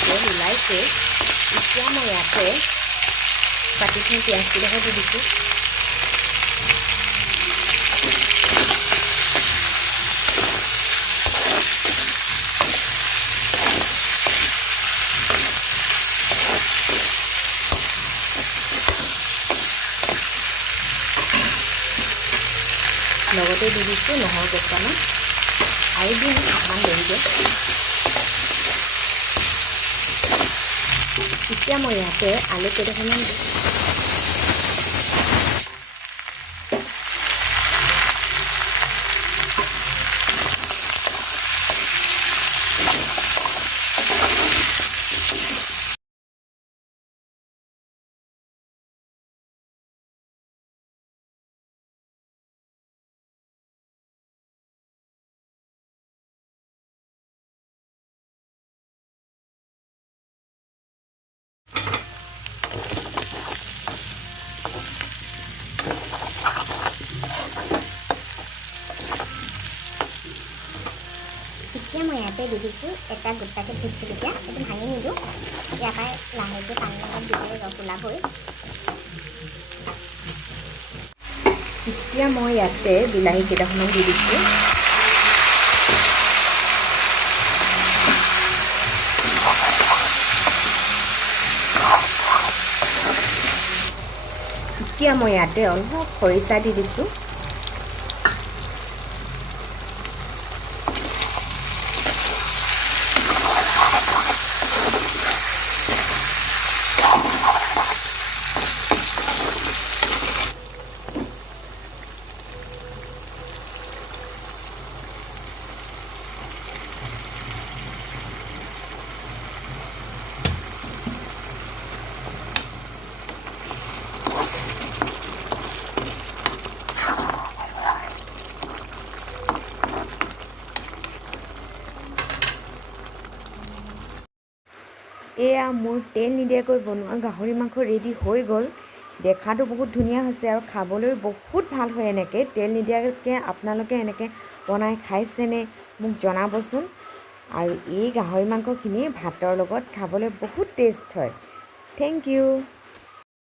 তেল ওলাইছে। এতিয়া মই ইয়াতে কাটি থোৱা পিঁয়াজকেইডোখৰ দি দিছোঁ। লগতে দি দিছোঁ নহৰু কেইটামান আৰু দিম অকণমান দেৰিকৈ। এতিয়া মই ইয়াতে আলু কেইটামান দিম। এতিয়া মই ইয়াতে দি দিছোঁ এটা গোটাকৈ ভোট জলকীয়া। এইটো ভাঙি নিদিওঁ, ইয়াৰ পৰাই লাহেকৈ পানী অলপ দিবলৈ ৰস ওলাবই। এতিয়া মই ইয়াতে বিলাহী কেইটামান দি দিছোঁ। এতিয়া মই ইয়াতে অলপ খৰিচা দি দিছোঁ। এয়া মোৰ তেল নিদিয়াকৈ বনোৱা গাহৰি মাংস ৰেডি হৈ গ'ল। দেখাতো বহুত ধুনীয়া হৈছে আৰু খাবলৈ বহুত ভাল হয়। এনেকৈ তেল নিদিয়াকৈ আপোনালোকে এনেকৈ বনাই খাইছেনে মোক জনাবচোন। আৰু এই গাহৰি মাংসখিনি ভাতৰ লগত খাবলৈ বহুত টেষ্ট হয়। Thank U.